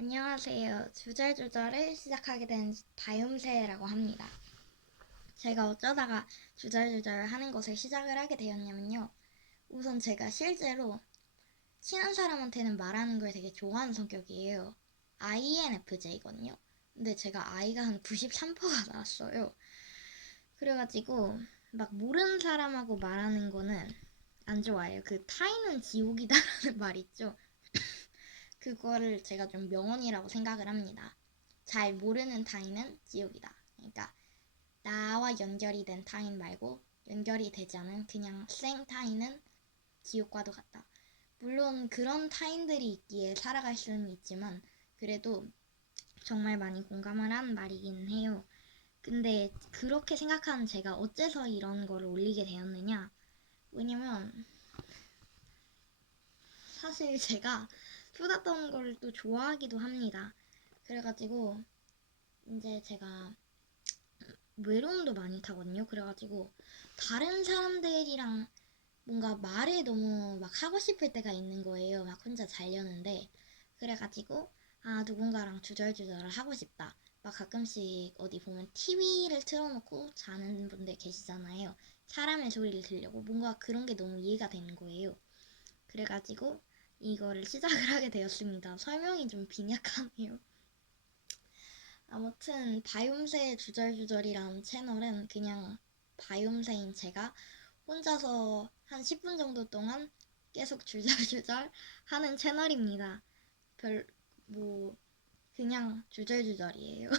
안녕하세요. 주절주절을 시작하게 된 바이옴새라고 합니다. 제가 어쩌다가 주절주절 하는 것을 시작을 하게 되었냐면요. 우선 제가 실제로 친한 사람한테는 말하는 걸 되게 좋아하는 성격이에요. INFJ거든요. 근데 제가 I가 한 93%가 나왔어요. 그래가지고 막 모르는 사람하고 말하는 거는 안 좋아해요. 그 타인은 지옥이다라는 말 있죠. 그거를 제가 좀 명언이라고 생각을 합니다. 잘 모르는 타인은 지옥이다. 그러니까 나와 연결이 된 타인 말고 연결이 되지 않은 그냥 생 타인은 지옥과도 같다. 물론 그런 타인들이 있기에 살아갈 수는 있지만 그래도 정말 많이 공감을 하는 말이긴 해요. 근데 그렇게 생각하는 제가 어째서 이런 거를 올리게 되었느냐? 왜냐면 사실 제가 수다 떠는 걸 또 좋아하기도 합니다. 그래가지고 이제 제가 외로움도 많이 타거든요. 그래가지고 다른 사람들이랑 뭔가 말을 너무 막 하고 싶을 때가 있는 거예요. 막 혼자 자려는데. 그래가지고 누군가랑 주절주절을 하고 싶다. 막 가끔씩 어디 보면 TV를 틀어놓고 자는 분들 계시잖아요. 사람의 소리를 들려고 뭔가 그런 게 너무 이해가 되는 거예요. 그래가지고 이거를 시작을 하게 되었습니다. 설명이 좀 빈약하네요. 아무튼 바이옴새 주절주절이라는 채널은 그냥 바이옴새인 제가 혼자서 한 10분 정도 동안 계속 주절주절 하는 채널입니다. 별, 뭐, 그냥 주절주절이에요.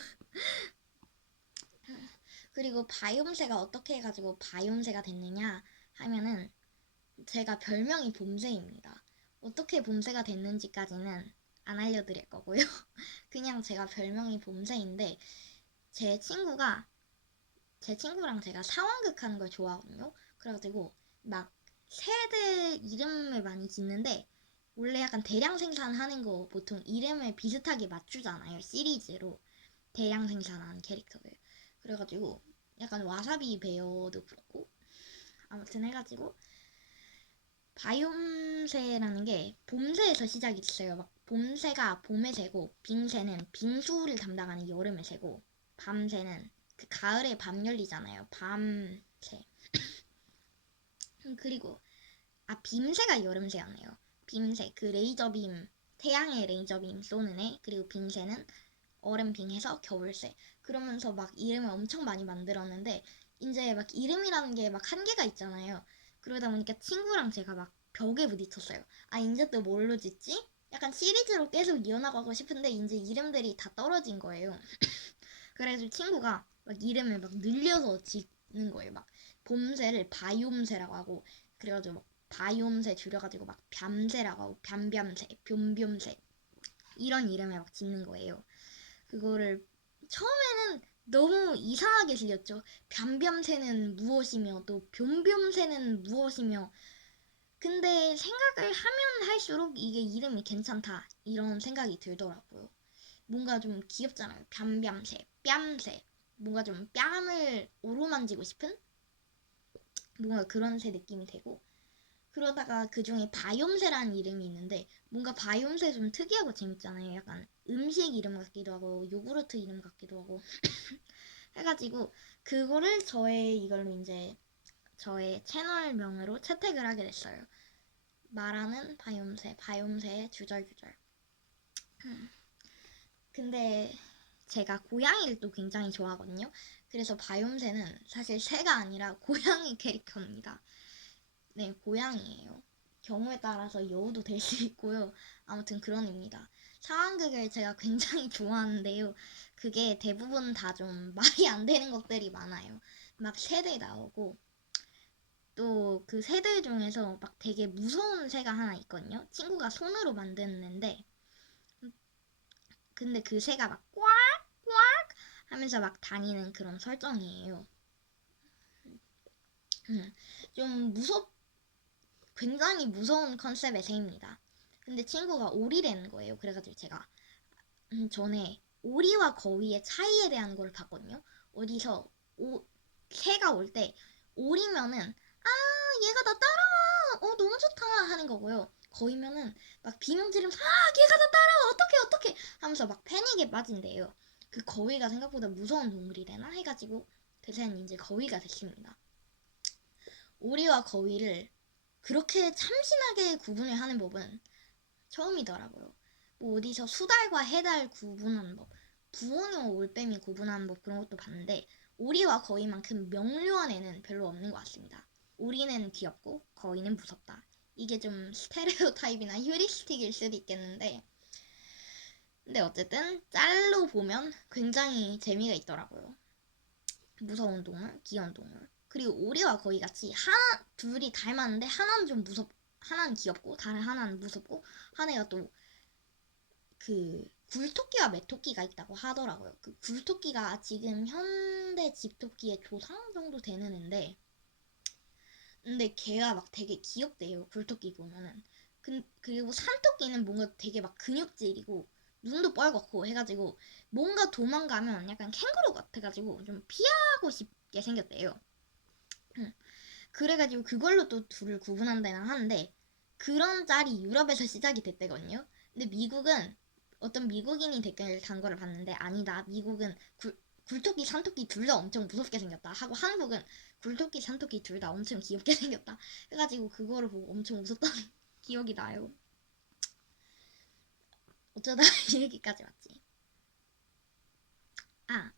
그리고 바이옴새가 어떻게 해가지고 바이옴새가 됐느냐 하면은 제가 별명이 봄새입니다. 어떻게 봄새가 됐는지까지는 안 알려드릴 거고요. 그냥 제가 별명이 봄새인데 제 친구가 제 친구랑 제가 상황극 하는 걸 좋아하거든요. 그래가지고 막 새들 이름을 많이 짓는데 원래 약간 대량 생산하는 거 보통 이름을 비슷하게 맞추잖아요. 시리즈로 대량 생산하는 캐릭터들. 그래가지고 약간 와사비 베어도 그렇고 아무튼 해가지고 바이옴새라는 게 봄새에서 시작이 됐어요. 막 봄새가 봄의 새고 빙새는 빙수를 담당하는 여름의 새고 밤새는 그 가을에 밤 열리잖아요. 밤새. 그리고 빔새가 여름새였네요. 빔새 그 레이저빔 태양의 레이저빔 쏘는 애. 그리고 빙새는 얼음빙해서 겨울새. 그러면서 막 이름을 엄청 많이 만들었는데 이제 막 이름이라는 게 막 한계가 있잖아요. 그러다 보니까 친구랑 제가 막 벽에 부딪혔어요. 이제 또 뭘로 짓지? 약간 시리즈로 계속 이어나가고 싶은데 이제 이름들이 다 떨어진 거예요. 그래서 친구가 막 이름을 막 늘려서 짓는 거예요. 막 봄새를 바이옴새라고 하고 그래가지고 막 바이옴새 줄여가지고 막 뱀새라고 하고 뱀뱀새, 뵼뵼새 이런 이름을 막 짓는 거예요. 그거를 처음에는 너무 이상하게 들렸죠. 뱀뱀새는 무엇이며 또 뵼뵼새는 무엇이며 근데 생각을 하면 할수록 이게 이름이 괜찮다 이런 생각이 들더라고요. 뭔가 좀 귀엽잖아요. 뱀뱀새, 뺨새 뭔가 좀 뺨을 오로만지고 싶은 뭔가 그런 새 느낌이 되고 그러다가 그 중에 바이옴새라는 이름이 있는데 뭔가 바이옴새 좀 특이하고 재밌잖아요. 약간 음식 이름 같기도 하고 요구르트 이름 같기도 하고 해가지고 그거를 저의 이걸로 이제 저의 채널명으로 채택을 하게 됐어요. 말하는 바이옴새, 바이옴새의 주절주절. 근데 제가 고양이를 또 굉장히 좋아하거든요. 그래서 바이옴새는 사실 새가 아니라 고양이 캐릭터입니다. 네, 고양이에요. 경우에 따라서 여우도 될 수 있고요. 아무튼 그런 입니다. 상황극을 제가 굉장히 좋아하는데요. 그게 대부분 다 좀 말이 안 되는 것들이 많아요. 막 새들 나오고 또 그 새들 중에서 막 되게 무서운 새가 하나 있거든요. 친구가 손으로 만드는데 근데 그 새가 막 꽉! 꽉! 하면서 막 다니는 그런 설정이에요. 좀 굉장히 무서운 컨셉의 새입니다. 근데 친구가 오리라는 거예요. 그래가지고 제가 전에 오리와 거위의 차이에 대한 걸 봤거든요. 어디서 새가 올 때 오리면은 얘가 나 따라와 너무 좋다 하는 거고요. 거위면은 막 비명 지르면서 얘가 나 따라와 어떡해 하면서 보면서 막 패닉에 빠진대요. 그 거위가 생각보다 무서운 동물이래나 해가지고 그새는 이제 거위가 됐습니다. 오리와 거위를 그렇게 참신하게 구분을 하는 법은 처음이더라고요. 뭐 어디서 수달과 해달 구분하는 법, 부엉이와 올빼미 구분하는 법 그런 것도 봤는데 오리와 거위만큼 명료한 애는 별로 없는 것 같습니다. 오리는 귀엽고 거위는 무섭다. 이게 좀 스테레오 타입이나 휴리스틱일 수도 있겠는데 근데 어쨌든 짤로 보면 굉장히 재미가 있더라고요. 무서운 동물, 귀여운 동물. 그리고 오리와 거위 같이 둘이 닮았는데 하나는 좀 하나는 귀엽고 다른 하나는 무섭고 하나가 또 그 굴토끼와 메토끼가 있다고 하더라고요. 그 굴토끼가 지금 현대 집토끼의 조상 정도 되는 앤데 근데 걔가 막 되게 귀엽대요. 굴토끼 보면은. 그리고 산토끼는 뭔가 되게 막 근육질이고 눈도 뻘겋고 해가지고 뭔가 도망가면 약간 캥거루 같아가지고 좀 피하고 싶게 생겼대요. 그래가지고 그걸로 또 둘을 구분한다나 하는데 그런 짤이 유럽에서 시작이 됐대거든요. 근데 미국은 어떤 미국인이 댓글 단 거를 봤는데 아니다. 미국은 굴토끼, 산토끼 둘 다 엄청 무섭게 생겼다 하고 한국은 굴토끼, 산토끼 둘 다 엄청 귀엽게 생겼다 해가지고 그거를 보고 엄청 웃었던 기억이 나요. 어쩌다 이 얘기까지 왔지. 아,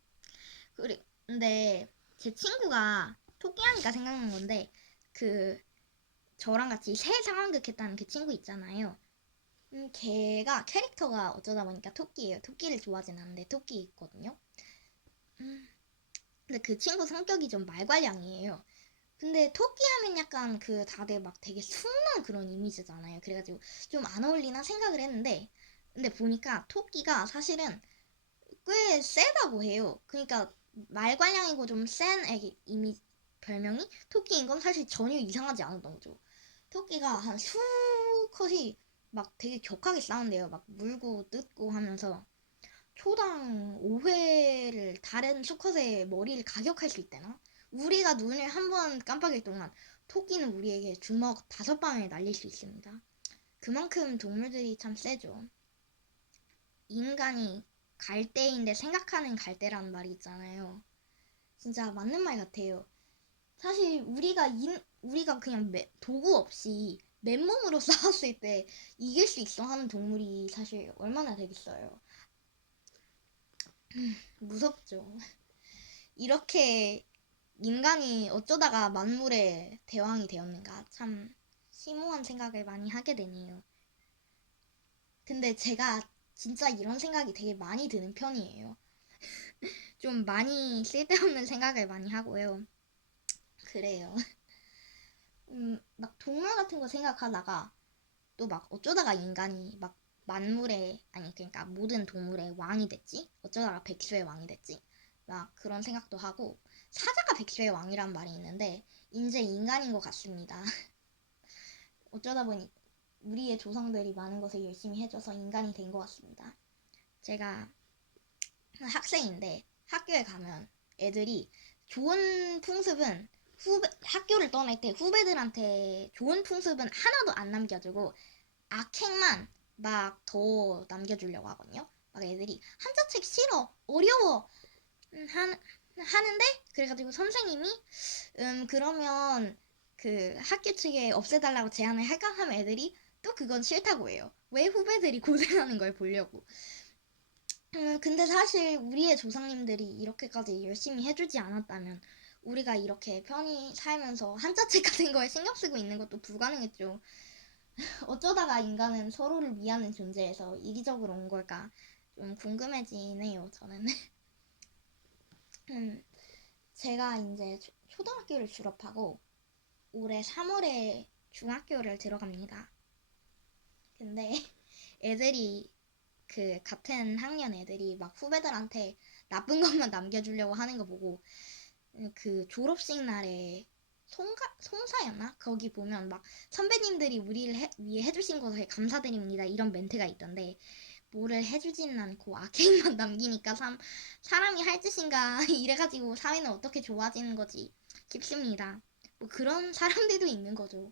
그리고 근데 제 친구가 토끼 하니까 생각난 건데 그 저랑 같이 새 상황극 했다는 그 친구 있잖아요. 걔가 캐릭터가 어쩌다 보니까 토끼예요. 토끼를 좋아하진 않는데 토끼 있거든요. 근데 그 친구 성격이 좀 말괄량이에요. 근데 토끼 하면 약간 그 다들 막 되게 순한 그런 이미지잖아요. 그래가지고 좀 안 어울리나 생각을 했는데 근데 보니까 토끼가 사실은 꽤 세다고 해요. 그러니까 말괄량이고 좀 센 애기 별명이 토끼인 건 사실 전혀 이상하지 않았던 거죠. 토끼가 한 수컷이 막 되게 격하게 싸운대요. 막 물고 뜯고 하면서 초당 5회를 다른 수컷의 머리를 가격할 수 있대나? 우리가 눈을 한 번 깜빡일 동안 토끼는 우리에게 주먹 5방을 날릴 수 있습니다. 그만큼 동물들이 참 세죠. 인간이 갈대인데 생각하는 갈대라는 말이 있잖아요. 진짜 맞는 말 같아요. 사실 우리가 그냥 도구 없이 맨몸으로 싸웠을 때 이길 수 있어 하는 동물이 사실 얼마나 되겠어요. 무섭죠. 이렇게 인간이 어쩌다가 만물의 대왕이 되었는가 참 심오한 생각을 많이 하게 되네요. 근데 제가 진짜 이런 생각이 되게 많이 드는 편이에요. 좀 많이 쓸데없는 생각을 많이 하고요. 그래요. 막 동물 같은 거 생각하다가 또 막 어쩌다가 인간이 막 만물의 아니 그러니까 모든 동물의 왕이 됐지? 어쩌다가 백수의 왕이 됐지? 막 그런 생각도 하고 사자가 백수의 왕이란 말이 있는데 이제 인간인 것 같습니다. 어쩌다 보니 우리의 조상들이 많은 것을 열심히 해줘서 인간이 된 것 같습니다. 제가 학생인데 학교에 가면 애들이 좋은 풍습은 학교를 떠날 때 후배들한테 좋은 풍습은 하나도 안 남겨주고 악행만 막 더 남겨주려고 하거든요. 막 애들이 한자책 싫어, 어려워 하는데 그래가지고 선생님이 그러면 그 학교 측에 없애달라고 제안을 할까 하면 애들이 또 그건 싫다고 해요. 왜 후배들이 고생하는 걸 보려고. 근데 사실 우리의 조상님들이 이렇게까지 열심히 해주지 않았다면 우리가 이렇게 편히 살면서 한자책 같은 거에 신경 쓰고 있는 것도 불가능했죠. 어쩌다가 인간은 서로를 위하는 존재에서 이기적으로 온 걸까 좀 궁금해지네요, 저는. 제가 이제 초등학교를 졸업하고 올해 3월에 중학교를 들어갑니다. 근데 애들이 그 같은 학년 애들이 막 후배들한테 나쁜 것만 남겨주려고 하는 거 보고 그 졸업식 날에 송사였나? 거기 보면 막 선배님들이 우리를 위해 해주신 것에 감사드립니다 이런 멘트가 있던데 뭐를 해주지는 않고 악행만 남기니까 사람이 할 짓인가 이래가지고 사회는 어떻게 좋아지는 거지 싶습니다. 뭐 그런 사람들도 있는 거죠.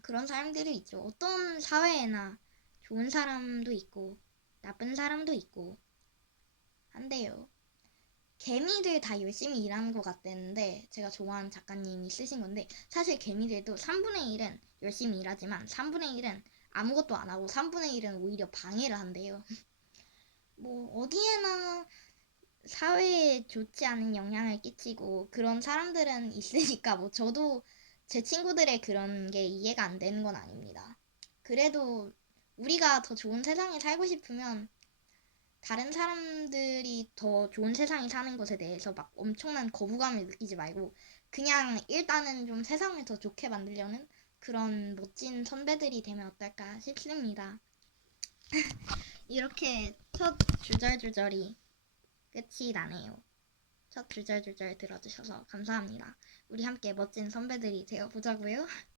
그런 사람들이 있죠. 어떤 사회에나 좋은 사람도 있고 나쁜 사람도 있고 한데요. 개미들 다 열심히 일하는 것 같다는데 제가 좋아하는 작가님이 쓰신 건데 사실 개미들도 3분의 1은 열심히 일하지만 3분의 1은 아무것도 안 하고 3분의 1은 오히려 방해를 한대요. 뭐 어디에나 사회에 좋지 않은 영향을 끼치고 그런 사람들은 있으니까 뭐 저도 제 친구들의 그런 게 이해가 안 되는 건 아닙니다. 그래도 우리가 더 좋은 세상에 살고 싶으면 다른 사람들이 더 좋은 세상에 사는 것에 대해서 막 엄청난 거부감을 느끼지 말고 그냥 일단은 좀 세상을 더 좋게 만들려는 그런 멋진 선배들이 되면 어떨까 싶습니다. 이렇게 첫 주절주절이 끝이 나네요. 첫 주절주절 들어주셔서 감사합니다. 우리 함께 멋진 선배들이 되어보자고요.